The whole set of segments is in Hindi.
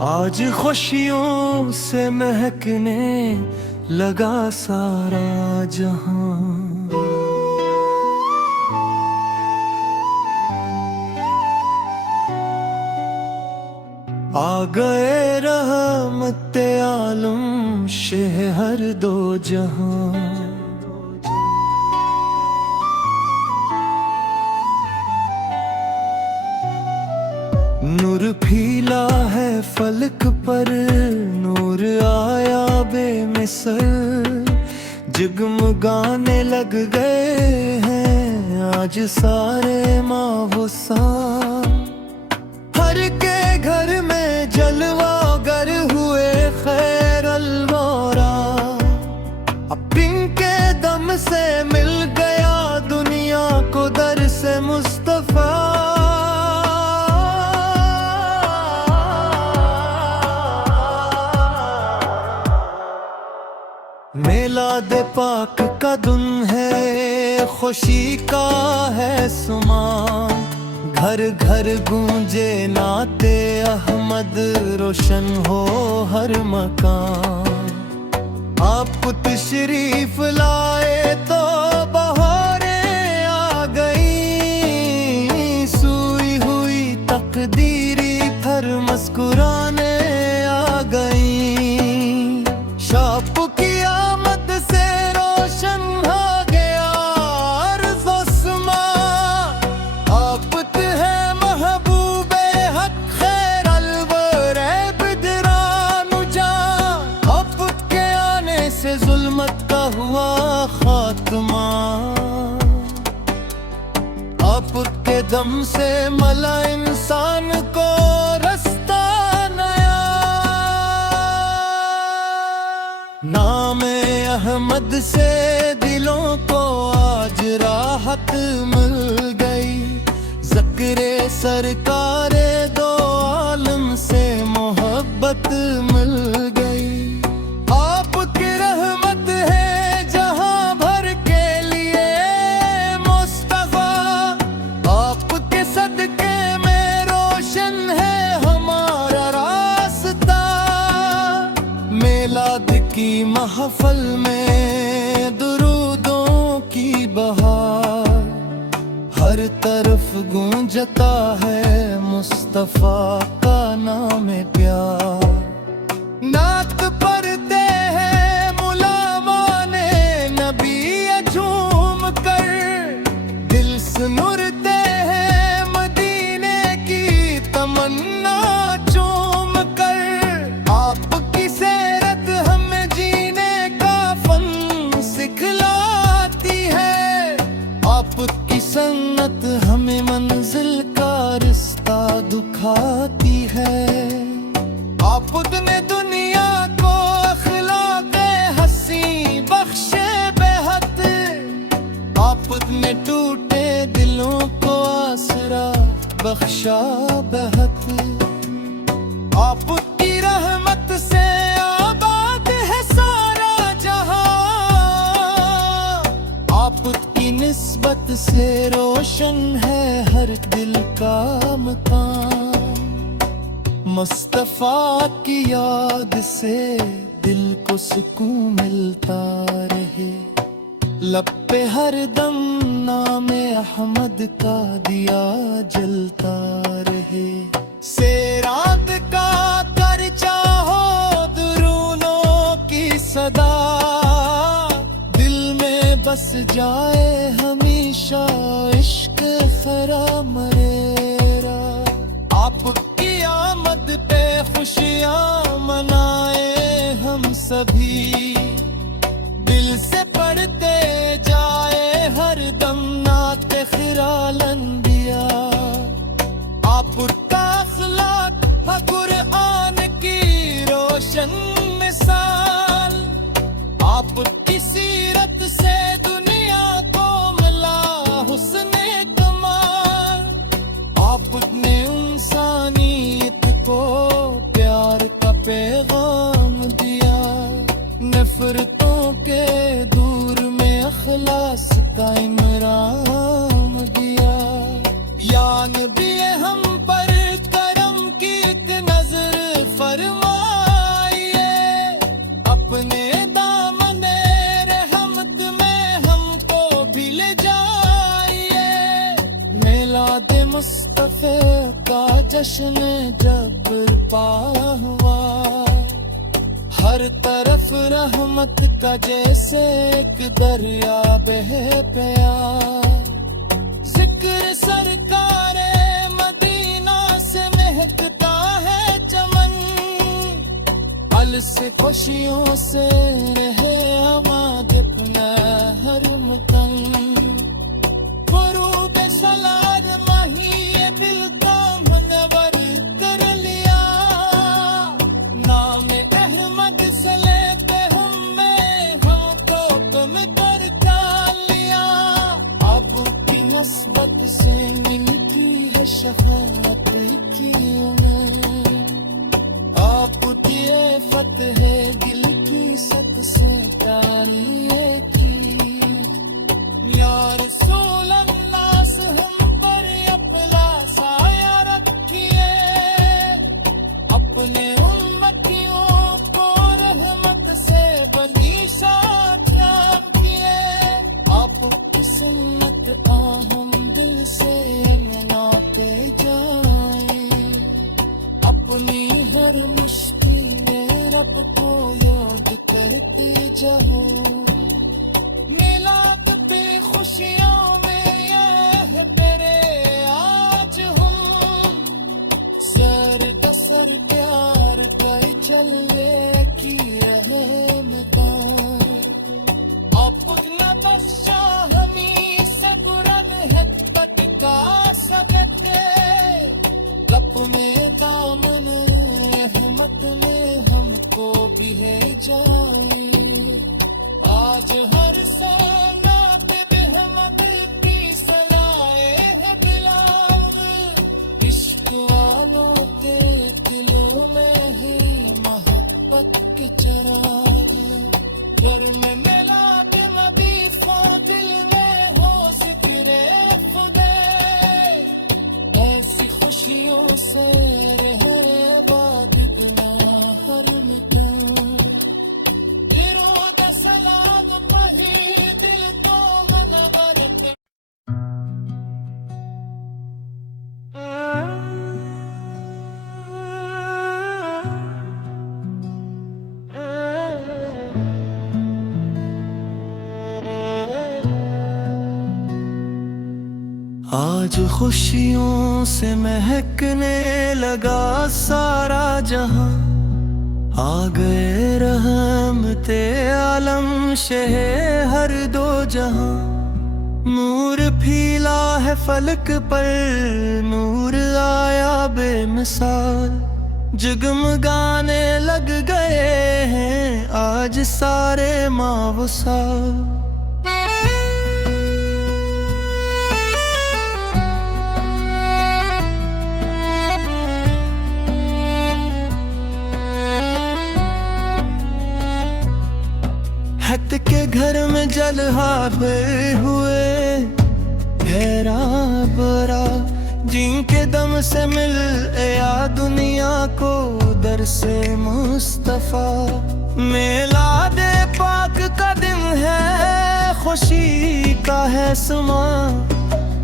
आज खुशियों से महकने लगा सारा जहां। आ गए रहमते आलम शहर दो जहां। नूर फीला है फलक पर, नूर आया बेमिसल, जगमगाने लग गए हैं आज सारे मावसा। हर के घर में जलवा गर हुए खैर अलवारा, अपने के दम से मिल गया दुनिया को दर से मुस्तफा। मिलाद पाक का दिन है, खुशी का है सुमा, घर घर गूंजे नाते अहमद, रोशन हो हर मकान। आप तशरीफ लाए तो बहारें आ गई, सुई हुई तकदीरी फिर मुस्कुराने आ गई। शाप की आमद से रोशन हो गया अर्ज़ आसमां, आप है महबूबे हक खैर अलवर बिदरानु जां। आपके आने से जुल्मत का हुआ खात्मा, आपके दम से मला इंसान को रास्ता नया। नाम अहमद से दिलों को आज राहत मिल गई, ज़िक्रे सरकारे दो आलम से मोहब्बत मिल गई। आपकी रहमत है जहां भर के लिए मुस्तफा, आपके सदके में रोशन है हमारा रास्ता। मिलाद की महफल में दुरूदों की बहार, हर तरफ गूंजता है मुस्तफा का नाम प्यार। नात पढ़ते हैं मुलामाने नबी झूम कर, दिल सुनुरते हैं मदीने की तमन्ना चूम कर। आपकी सेरत हमें जीने का फन सिखलाती है, आपकी सन्नत हमें मंजिल का रिश्ता दुखाती है। आपने दुनिया को अखलाक़े हसी बख्शे बेहद, आपने टूटे दिलों को आसरा बख्शा बेहद। आपकी रहमत से आबाद है सारा जहां, आपकी निस्बत से रोशन है हर दिल का मकान। मुस्तफा की याद से दिल को सुकून मिलता रहे, लब पे हर दम नामे अहमद का दिया जलता रहे। सेरात का कर चाहो दुरूनों की सदा, दिल में बस जाए हमेशा इश्क खरा मरेरा। आपकी आमद पे खुशियाँ मनाए हम सभी, दिल से पढ़ते जाए हर दम नाते खिराल अंबिया। आपका अखलाक कुरान की रोशन मिसाल, आपकी सीरत से दुनिया को मिला हुस्न कमाल। आपने इंसानियत को प्यार का पैगाम दिया, नफरतों के दूर में अखलास का इमराम दिया। या नबी हम पर मुस्तफे का जश्न जब बरपा हुआ, हर तरफ रहमत का जैसे एक दरिया बह पिया। जिक्र सरकारे मदीना से महकता है चमन, अल से खुशियों से रहे आबाद अपना हर मकान। गुरूब सलार माही ये दिल का मनवर कर लिया, नाम अहमद से लेके हमें हमको तुम कर लिया। अब की नस्बत से मिलती है शफाअत की उम्र, आप दिए फतह दिल की सत से तारीख की। या रसूल अल्लाह से हम पर अपना साया रखिए, अपने उम्मतियों को रहमत से बलिशान किए। आपकी सुन्नत हम दिल से मनाते जाएं, अपनी हर मुश्किल में रब को याद करते जाओ। मिलाद पे खुशियों में ये है तेरे आज हम, सर दसर प्यार कर चले की रहे मकान। अपना बच्चा हमी से कुरान है पटका सकते, लप में दामन रहमत में हमको भी है जाए। आज हर सोनात रहमत की सलाए है दिलाग, इश्क वालों के दिलों में है मोहब्बत के चिराग। घर में मिलाद मदीफा दिल में हो जिक्रे खुदे, ऐसी खुशियों से रहे बाद बिना हर मकान। इरोद सलाम वही दिल को मनवर कर। आज खुशियों से महकने लगा सारा जहां, आ गए रहमते आलम शह हर दो जहां। नूर फीला है फलक पर, नूर आया बेमिसाल, जगमगाने लग गए हैं आज सारे माँ वो साल। हत के घर में जलहावे हुए गहरा बरा, जिनके दम से मिल या दुनिया को दर से मुस्तफा। मिलादे पाक का दिन है, खुशी का है समा,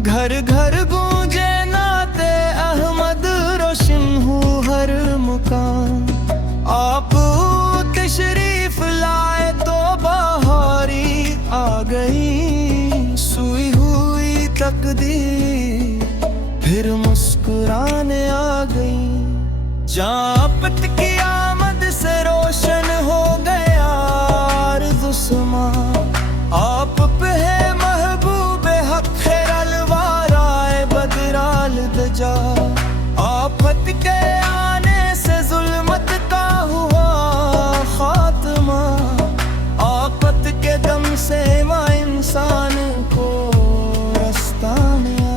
घर घर गूंजे नाते अहमद, रोशन हो हर मुकाम। आप तशरीफ लाए तो बहारी आ गई, सुई हुई तकदीर फिर मुस्कुराने आ गई। जापत की आमद से रोशन हो गया अर्ज़-ओ-समा, आप पे है महबूब हक खैर अलवाराए बदराल दजा। आफत के आने से जुल्मत का हुआ खात्मा, आफत के दम से माँ इंसान को रास्ता मिला।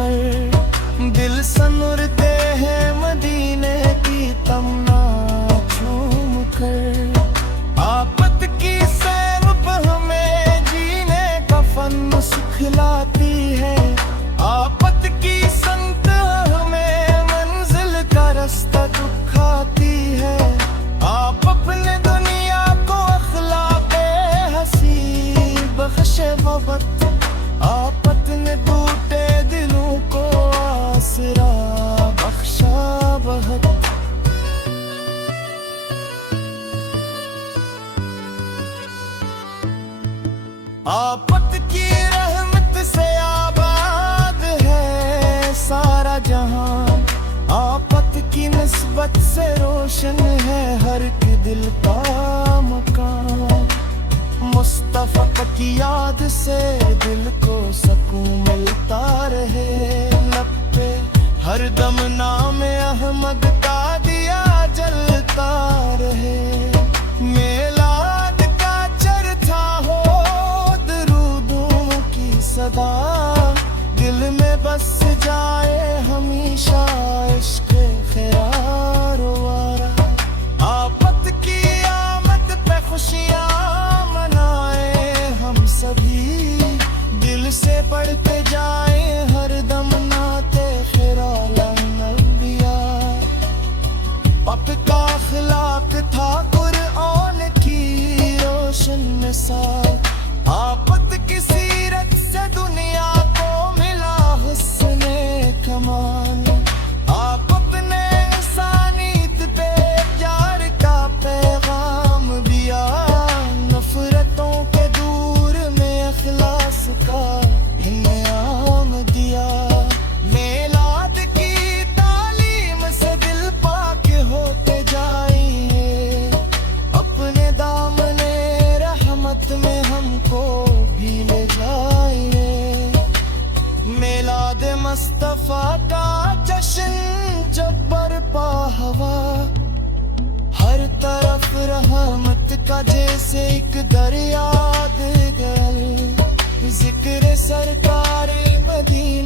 कर। दिल सनुरते हैं मदीने की तमन्ना झूम कर। आफत की सैर पर हमें जीने का फन सिखलाती है। आफत की संत हमें मंजिल का रास्ता दिखाती है। आप अपने दुनिया को अखलाक़े हसी बख्शे वक़्त। आफत ने टूटे दिलों को आसरा बख्शा बहुत। आफत की रहमत से आबाद है सारा जहां। आफत की निस्बत से रोशन है हर के दिल का मकान। मुस्तफा की याद से दिल को सकून मिलता रहे। लब पे हर दम नाम अहमद का दिया जलता रहे। मेलाद का चरखा हो दरूदों की सदा। दिल में बस जाए हमेशा इश्क ख़ैरार वारा। आफत की आमद पे खुशियाँ सभी दिल से पढ़ते जाए हर दम नाते खिरालंबिया। पक्का अखलाक था कुरआन की रोशन मिसाल। आफत की सीरत से दुनिया को मिला हुस्ने कमाल। आप अपने इंसानियत पे प्यार का पैगाम दिया। नफरतों के इखलास का इनाम दिया। मेलाद की तालीम से दिल पाक होते जाइए। अपने दामने रहमत में हमको भी ले जाइए। मेलाद मुस्तफा का जश्न जब बरपा हवा। हर तरफ रहमत का जैसे एक दरिया दिगल। जिक्र सरकारे मदीना